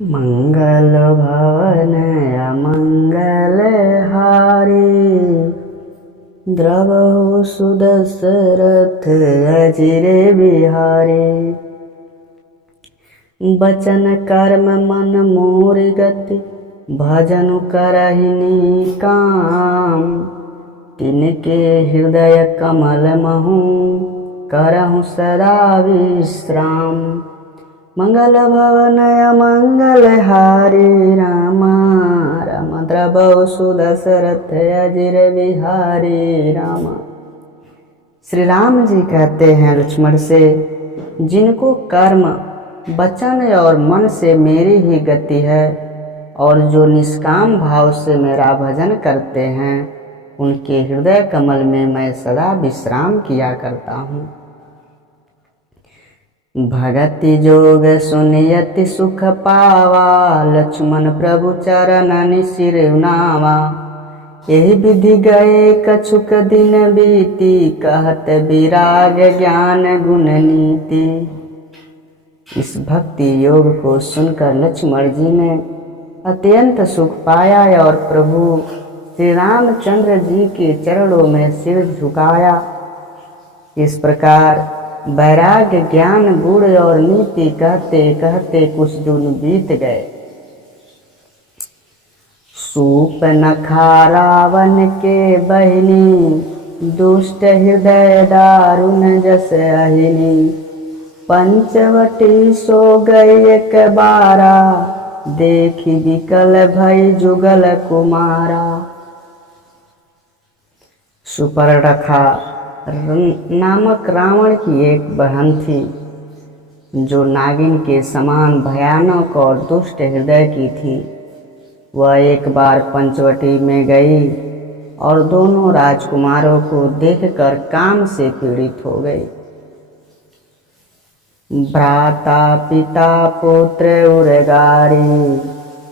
मंगल भवन अमंगल हारी, द्रवहु सुदशरथ अजिरे बिहारी। बचन कर्म मन मोर गति, भजन करहिनी काम। तिनके हृदय कमल महु, करहु सदा विश्राम। मंगल भवन अमंगल हारी, रामा राम द्रवहु सुदशरथ अजिर बिहारी रामा। श्री राम जी कहते हैं लक्ष्मण से, जिनको कर्म वचन और मन से मेरी ही गति है और जो निष्काम भाव से मेरा भजन करते हैं, उनके हृदय कमल में मैं सदा विश्राम किया करता हूँ। भगति जोग सुनियति सुख पावा, लक्ष्मण प्रभु चरणनि सिरनावा। यही विधि गए कछुक दिन बीती, कहत विराग ज्ञान गुण नीति। इस भक्ति योग को सुनकर लक्ष्मण जी ने अत्यंत सुख पाया और प्रभु श्री रामचंद्र जी के चरणों में सिर झुकाया। इस प्रकार वैराग्य ज्ञान गुण और नीति कहते कहते कुछ दिन बीत गए। सूप नखा रावण के बहिनी, दुष्ट हृदय दारुण जस अहिनी। पंचवटी सो गई एक बारा, देखी विकल भई जुगल कुमारा। सुपर्णखा नामक रावण की एक बहन थी, जो नागिन के समान भयानक और दुष्ट हृदय की थी। वह एक बार पंचवटी में गई और दोनों राजकुमारों को देखकर काम से पीड़ित हो गई। भ्राता पिता पुत्र उरगारी,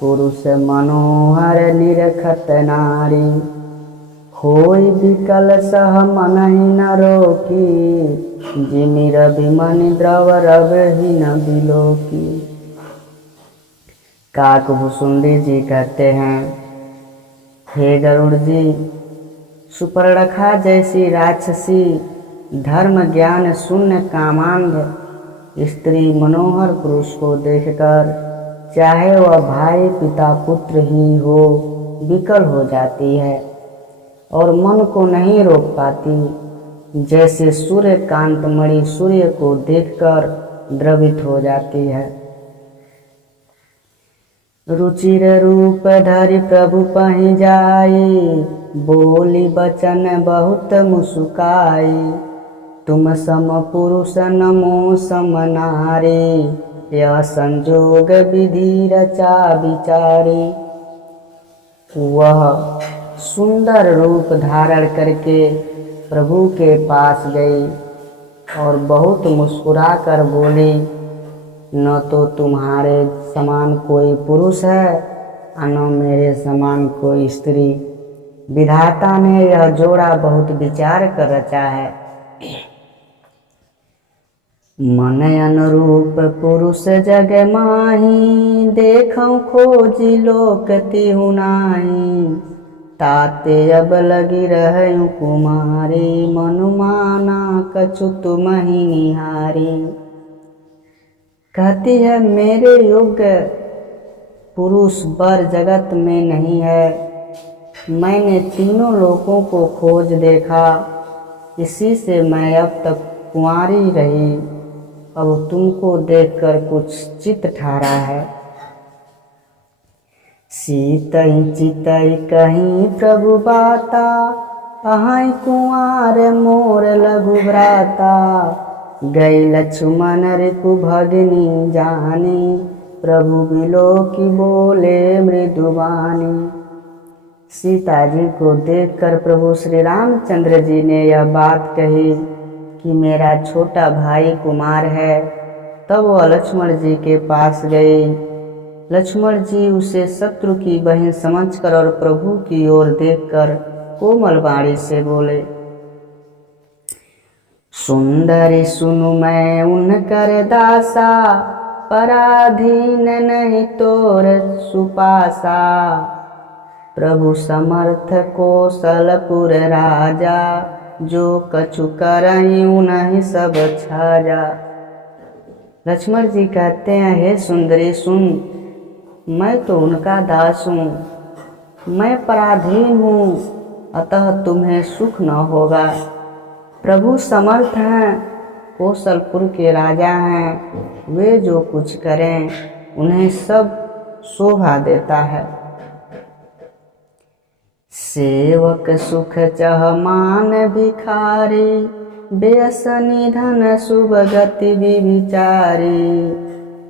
पुरुष मनोहर निरखत नारी। होई विकल सह मनहि न रोकी, जिमि रवि मनि द्रव रवहि न बिलोकी। काकभुसुंडी जी कहते हैं, हे गरुड़ जी, सुपर्णखा जैसी राक्षसी धर्म ज्ञान शून्य कामांध स्त्री मनोहर पुरुष को देखकर, चाहे वह भाई पिता पुत्र ही हो, विकल हो जाती है और मन को नहीं रोक पाती। जैसे सूर्य कांतमणि सूर्य को देखकर द्रवित हो जाती है। रुचिर रूप धरि प्रभु पहि जाई, बोली बचन बहुत मुस्काई। तुम सम पुरुष नमो सम नारी, यह संजोग विधि रचा विचारी। वह सुंदर रूप धारण करके प्रभु के पास गई और बहुत मुस्कुरा कर बोली, न तो तुम्हारे समान कोई पुरुष है, न मेरे समान कोई स्त्री। विधाता ने यह जोड़ा बहुत विचार कर रचा है। मन अनुरूप पुरुष जग माही, देखौ खोजी लोक तिहु नाहि। ताते अब लगी रहूं कुमारी, मनु माना कछु तुमहि निहारी। कहती है, मेरे योग्य पुरुष वर जगत में नहीं है। मैंने तीनों लोकों को खोज देखा, इसी से मैं अब तक कुंवारी रही। अब तुमको देखकर कुछ चित्त ठारा है। सीतई चितई कहीं प्रभु बाता, अहाई कुंवार मोर लघु भ्राता। गई लक्ष्मण रिपु भगिनी जानी, प्रभु बिलोकी बोले मृदुबानी। सीता जी को देखकर प्रभु श्री रामचंद्र जी ने यह बात कही कि मेरा छोटा भाई कुमार है। तब वह लक्ष्मण जी के पास गई। लक्ष्मण जी उसे शत्रु की बहन समझकर और प्रभु की ओर देखकर कोमल वाणी से बोले, सुंदरी सुनु मैं उनकर दासा, पराधीन नहीं तोर सुपासा। प्रभु समर्थ कौशलपुर राजा, जो कछु करई उन्हीं सब छाजा। लक्ष्मण जी कहते हैं, हे सुंदरी सुन, मैं तो उनका दास हूँ, मैं पराधीन हूँ, अतः तुम्हें सुख न होगा। प्रभु समर्थ हैं, कौशलपुर के राजा हैं, वे जो कुछ करें उन्हें सब शोभा देता है। सेवक सुख चह मान भिखारी, बेअसनी धन शुभ गति विचारी।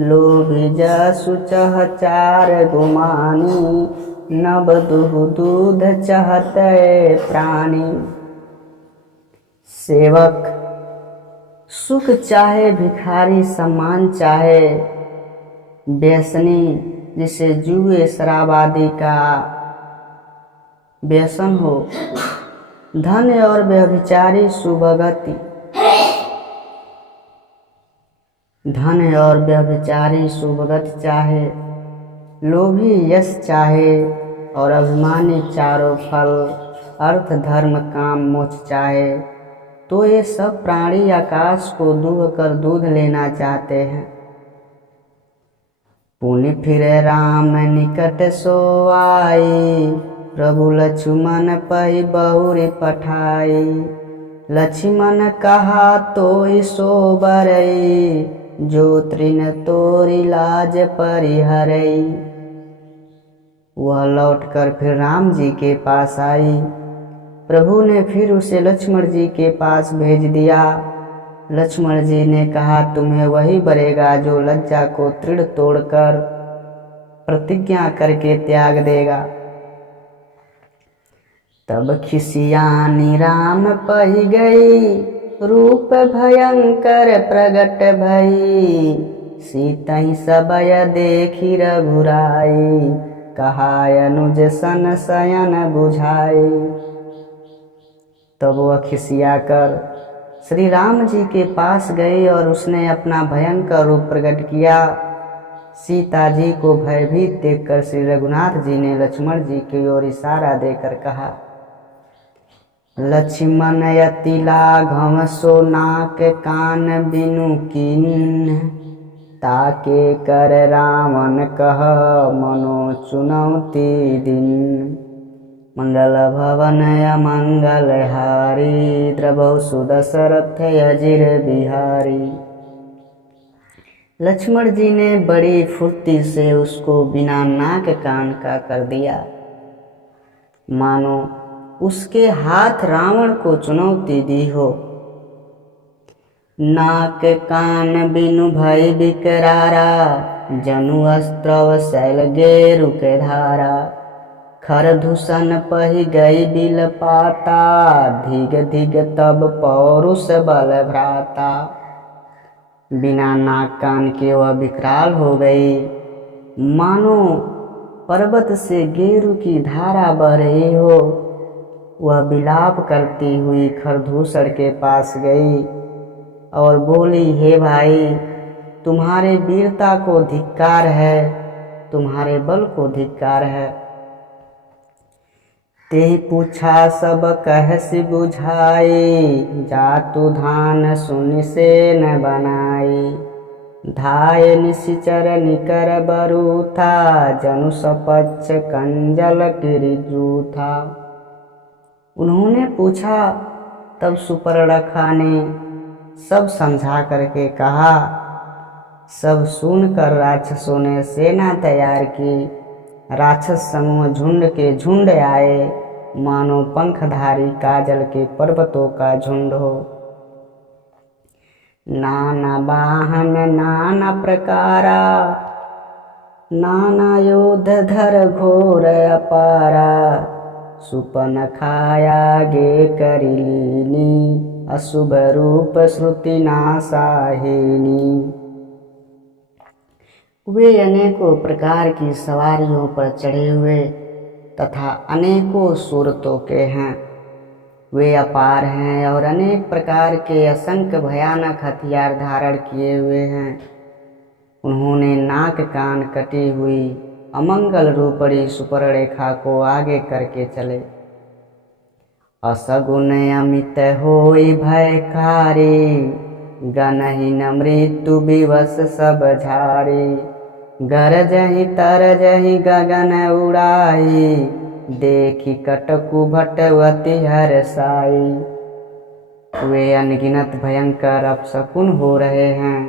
लोभी जसु चह चार गुमानी, नब दुह दूध चहते प्राणी। सेवक सुख चाहे, भिखारी सम्मान चाहे, व्यसनी जिसे जुए शराब आदि का व्यसन हो, धन और व्यभिचारी सुभगति, धन और व्यभिचारी सुभगति चाहे, लोभी यश चाहे और अभिमानी चारों फल अर्थ धर्म काम मोक्ष चाहे, तो ये सब प्राणी आकाश को दूह कर दूध लेना चाहते हैं। पुनि फिर राम निकट सो आई, प्रभु लक्ष्मण पहि बहुरी पठाई। लक्ष्मण कहा तो सो बरई, जो तृण तोरी लाज परिहरई। वह लौटकर फिर राम जी के पास आई। प्रभु ने फिर उसे लक्ष्मण जी के पास भेज दिया। लक्ष्मण जी ने कहा, तुम्हें वही बरेगा जो लज्जा को तृण तोड़कर प्रतिज्ञा करके त्याग देगा। तब खिसियानी राम पही गई, रूप भयंकर प्रगट भई। सीतहि सबय देखी रघुराई, कहाय अनुज सन शयन बुझाई। तब वह खिसिया कर श्री राम जी के पास गई और उसने अपना भयंकर रूप प्रकट किया। सीता जी को भयभीत देखकर श्री रघुनाथ जी ने लक्ष्मण जी की ओर इशारा देकर कहा, लक्ष्मण यति लाघव सो नाक कान बिनु कीन। ताके कर रावण कह मनो चुनौती दिन। मंगल भवन अमंगल हारी, द्रवहु सुदशरथ अजिर बिहारी। लक्ष्मण जी ने बड़ी फुर्ती से उसको बिना नाक कान का कर दिया, मानो उसके हाथ रावण को चुनौती दी हो। नाक कान बिनु भय बिकरारा, जनु अस्त्र शैल गे रुके धारा। खर धूषण पही गई बिल पाता, धिग धिग तब पौरुष बल भ्राता। बिना नाक कान के वह विकराल हो गई, मानो पर्वत से गेरु की धारा बह रही हो। वह विलाप करती हुई खरदूषण के पास गई और बोली, हे भाई, तुम्हारे वीरता को धिक्कार है, तुम्हारे बल को धिक्कार है। ते पूछा सब कहसि बुझाई, जातु धान सुनि से न बनाई। धाय निशिचर निकर बरूथा, जनु सपच्छ कंजल गिरिजू था। उन्होंने पूछा, तब सुपर्णखा ने सब समझा करके कहा। सब सुनकर राक्षसों ने सेना तैयार की। राक्षस समूह झुंड के झुंड आए, मानो पंखधारी काजल के पर्वतों का झुंड हो। नाना वाहन नाना प्रकारा, नाना योध धर घोर अपारा। सुपर्णखाया गे करिलीनी, अशुभ रूप श्रुति नासाहिनी। वे अनेकों प्रकार की सवारियों पर चढ़े हुए तथा अनेकों सूरतों के हैं। वे अपार हैं और अनेक प्रकार के असंख्य भयानक हथियार धारण किए हुए हैं। उन्होंने नाक कान कटी हुई अमंगल रूपड़ी सुपर्णरेखा को आगे करके चले। असगुन अमित होई भयकारी, गनहीन मृत्यु विवश सब झारी। गरजहि तरजहि गगन उड़ाई, देखी कटकु भटवती हरसाई। वे अनगिनत भयंकर अपशकुन हो रहे हैं,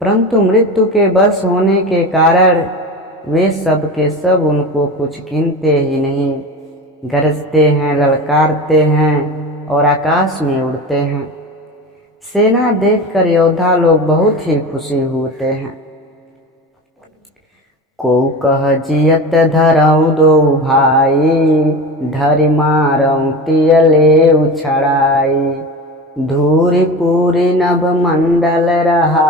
परंतु मृत्यु के वश होने के कारण वे सब के सब उनको कुछ गिनते ही नहीं। गरजते हैं, ललकारते हैं और आकाश में उड़ते हैं। सेना देखकर योद्धा लोग बहुत ही खुशी होते हैं। को कह जियत धरऊ दो भाई, धरि मारऊ तियले उछड़ाई। धूरी पूरी नभ मंडल रहा,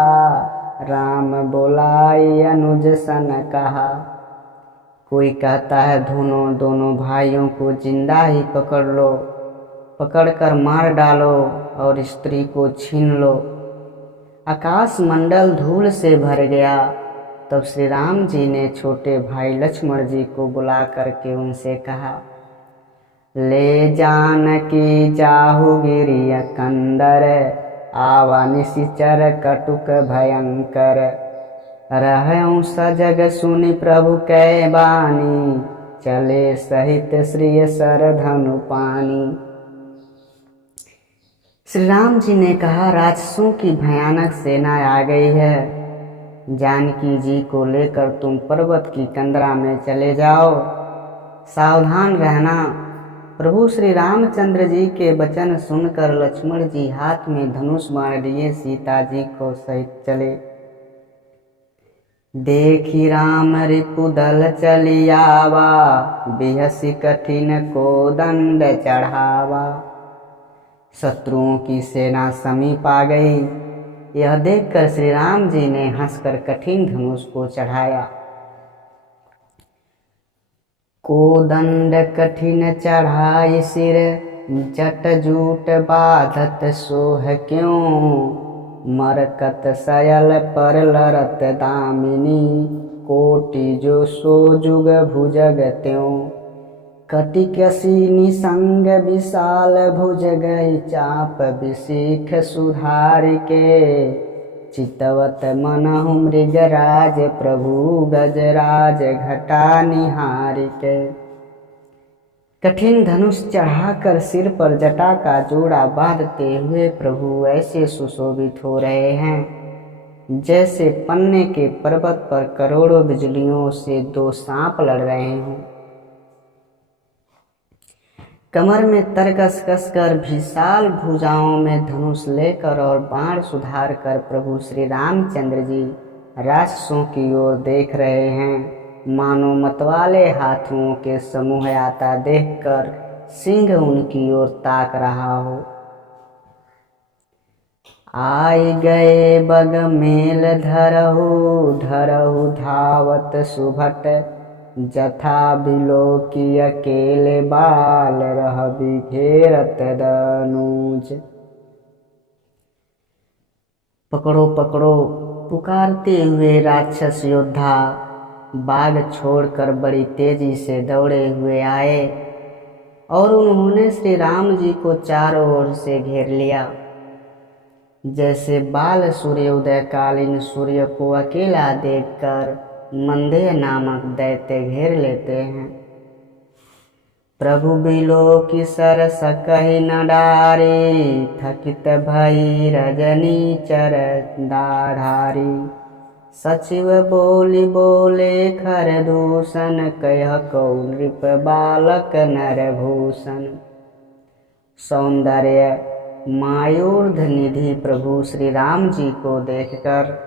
राम बोलाई अनुज सन कहा। कोई कहता है दोनों भाइयों को जिंदा ही पकड़ लो, पकड़कर मार डालो और स्त्री को छीन लो। आकाश मंडल धूल से भर गया। तब श्री राम जी ने छोटे भाई लक्ष्मण जी को बुला करके उनसे कहा, ले जानकी जाहु गिरिय कंदर, आवा निशिचर कटुक भयंकर। रहऊं सजग सुनि प्रभु कै बानी, चले सहित श्री सर धनु पानी। श्री राम जी ने कहा, राक्षसों की भयानक सेना आ गई है। जानकी जी को लेकर तुम पर्वत की कंदरा में चले जाओ, सावधान रहना। प्रभु श्री रामचंद्र जी के वचन सुनकर लक्ष्मण जी हाथ में धनुष बाण लिए सीता जी को सहित चले। देखी राम रिपुदल चलियावा, बिहसी कठिन को दंड चढ़ावा। शत्रुओं की सेना समीप आ गई। यह देखकर श्री राम जी ने हंसकर कठिन धनुष को चढ़ाया। को दंड कठिन चढ़ाई सिर, जट जूट बाधत सोह क्यों। मरकत सयल पर लरत दामिनी, कोटि जो सो जुग भुजग त्यों। कटिकसी निसंग विशाल भुज गई, चाप विशीख सुधार के। चितवत मनहु मृगराज प्रभु, गजराज घटा निहार के। कठिन धनुष चढ़ाकर सिर पर जटा का जोड़ा बांधते हुए प्रभु ऐसे सुशोभित हो रहे हैं जैसे पन्ने के पर्वत पर करोड़ों बिजलियों से दो सांप लड़ रहे हों। कमर में तरकस कसकर विशाल भुजाओं में धनुष लेकर और बाण सुधार कर प्रभु श्री रामचंद्र जी राक्षसों की ओर देख रहे हैं। मानो मतवाले हाथियों के समूह आता देखकर सिंह उनकी ओर ताक रहा हो। आय गए बग मेल धरहु, धरहु धावत सुभट। जथा बिलो की अकेले बाल, रह बिघेरत दनुज। पकड़ो पकड़ो पुकारते हुए राक्षस योद्धा बाग छोड़कर बड़ी तेजी से दौड़े हुए आए और उन्होंने श्री राम जी को चारों ओर से घेर लिया। जैसे बाल सूर्योदय कालीन सूर्य को अकेला देखकर मंदेय नामक दैत्य घेर लेते हैं। प्रभु बिलो की सर सकहि न डारी, थकित भई रजनी चर दाढ़ारी। सचिव बोली बोले खर दूषण, कह कौ नृप बालक नर भूषण। सौंदर्य मायूर्ध निधि प्रभु श्री राम जी को देखकर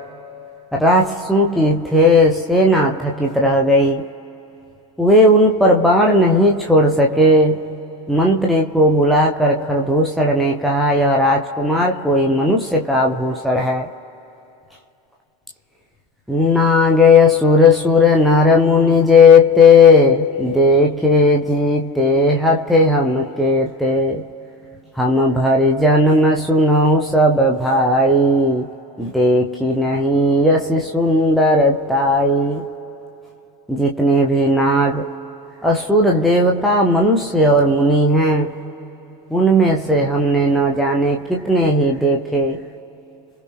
राक्षसों की थे सेना थकित रह गई। वे उन पर बाण नहीं छोड़ सके। मंत्री को बुलाकर खरदूषण ने कहा, यह राजकुमार कोई मनुष्य का भूषण है। नागय सुर सुर नर मुनि जेते, देखे जीते हथे हम केते। हम भरि जन्म सुनौ सब भाई, देखी नहीं ऐसी सुंदरताई। जितने भी नाग, असुर, देवता, मनुष्य और मुनि हैं, उनमें से हमने न जाने कितने ही देखे,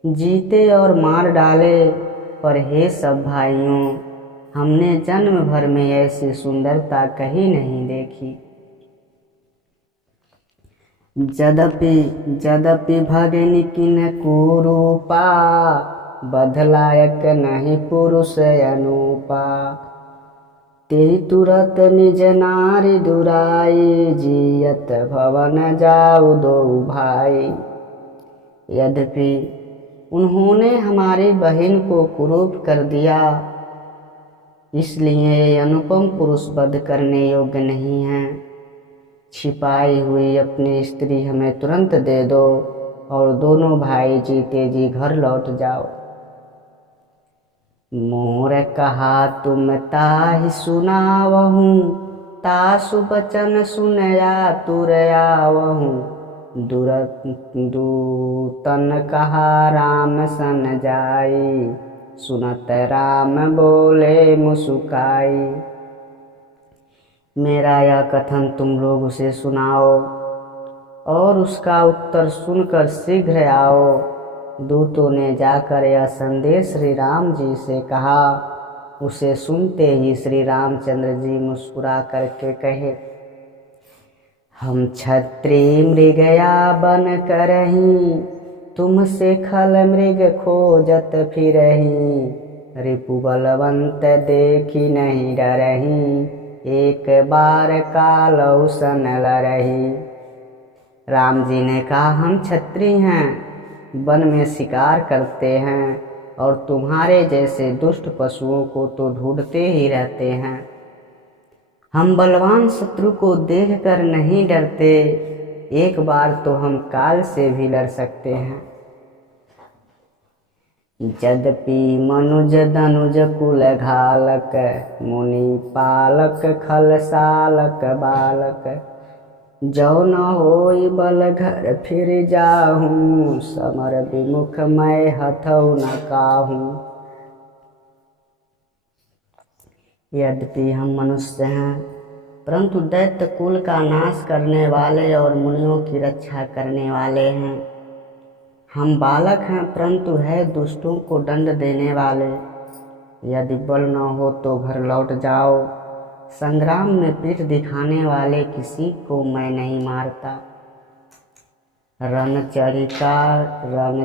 जीते और मार डाले, पर हे सब भाइयों, हमने जन्म भर में ऐसी सुंदरता कहीं नहीं देखी। जदपि भगिनी किन कुरूपा, बधलायक नहीं पुरुष अनुपा। तेरी तुरत निज नारी दुराई, जियत भवन जाऊ दो भाई। यद्यपि उन्होंने हमारी बहन को कुरूप कर दिया, इसलिए अनुपम पुरुष वध करने योग्य नहीं है। छिपाई हुई अपनी स्त्री हमें तुरंत दे दो और दोनों भाई जीते जी घर लौट जाओ। मोर कहा तुम ताहि सुनावहूँ, तासु बचन सुनया तुर आवहूँ। दूतन कहा राम सन जाई, सुनत राम बोले मुस्काई। मेरा यह कथन तुम लोग उसे सुनाओ और उसका उत्तर सुनकर शीघ्र आओ। दूतों ने जाकर यह संदेश श्री राम जी से कहा। उसे सुनते ही श्री रामचंद्र जी मुस्कुरा करके कहे, हम क्षत्रिय मृगया बन करही, तुमसे खल मृग खोजत फिरही। रिपु बलवंत देखी नहीं डरही, एक बार कालौ सन लरही। राम जी ने कहा, हम क्षत्रिय हैं, वन में शिकार करते हैं और तुम्हारे जैसे दुष्ट पशुओं को तो ढूंढते ही रहते हैं। हम बलवान शत्रु को देखकर नहीं डरते, एक बार तो हम काल से भी लड़ सकते हैं। यद्यपि मनुज धनुज कुल घालक, मुनि पालक खल सालक बालक। जो न होई बल घर फिर जाहूँ, समर विमुख मैं हथौ न काहूँ। यद्यपि हम मनुष्य हैं, परंतु दैत्य कुल का नाश करने वाले और मुनियों की रक्षा करने वाले हैं। हम बालक हैं, परंतु है दुष्टों को दंड देने वाले। यदि बल न हो तो घर लौट जाओ। संग्राम में पीठ दिखाने वाले किसी को मैं नहीं मारता। रण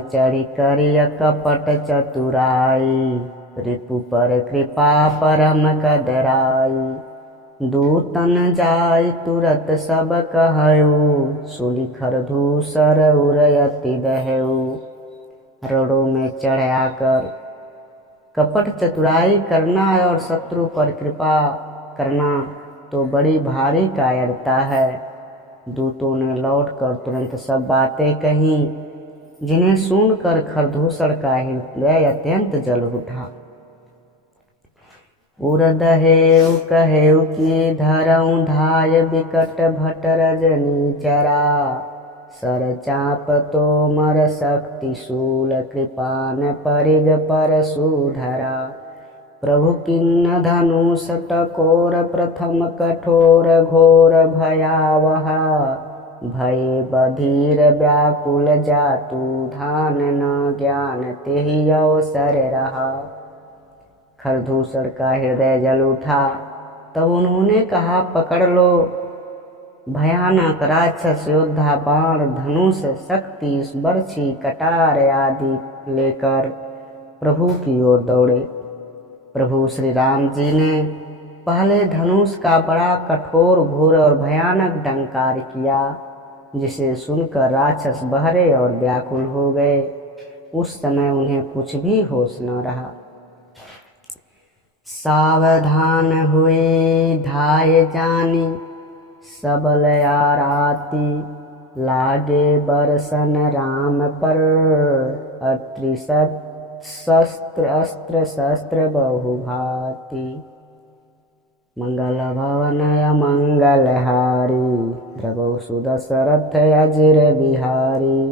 चढ़ी करिय कपट चतुराई, रिपु पर कृपा परम कदराई। दूतन जाय तुरत सब कहऊ, सुलिखर धूसर उरयति दहऊ। रणों में चढ़ आकर कपट चतुराई करना और शत्रु पर कृपा करना तो बड़ी भारी कायरता है। दूतों ने लौटकर तुरंत सब बातें कही, जिन्हें सुनकर खरदूषण का हृदय अत्यंत जल उठा। उरदहेउ कहेउ कि धरऊँ धाय बिकट भट रजनी चरा। सर चाप तोमर शक्ति शूल, कृपान परिग परशुधरा। प्रभु किन्न धनुष टकोर, प्रथम कठोर घोर भयावहा। भय बधिर व्याकुल जातु, धान न ज्ञान तेहि अवसर रहा। खरदूषण का हृदय जल उठा। तब उन्होंने कहा, पकड़ लो। भयानक राक्षस योद्धा बाण, धनुष, शक्ति, बर्छी, कटार आदि लेकर प्रभु की ओर दौड़े। प्रभु श्री राम जी ने पहले धनुष का बड़ा कठोर घोर और भयानक डंकार किया, जिसे सुनकर राक्षस बहरे और व्याकुल हो गए। उस समय उन्हें कुछ भी होश न रहा। सावधान हुए धाय जानी, सबल आराती। लागे बरसन राम पर, अत्रिशत शस्त्र अस्त्र शस्त्र बहुभाति। मंगल भवन अमंगल हारी, द्रवौ सुदशरथ अजिर बिहारी।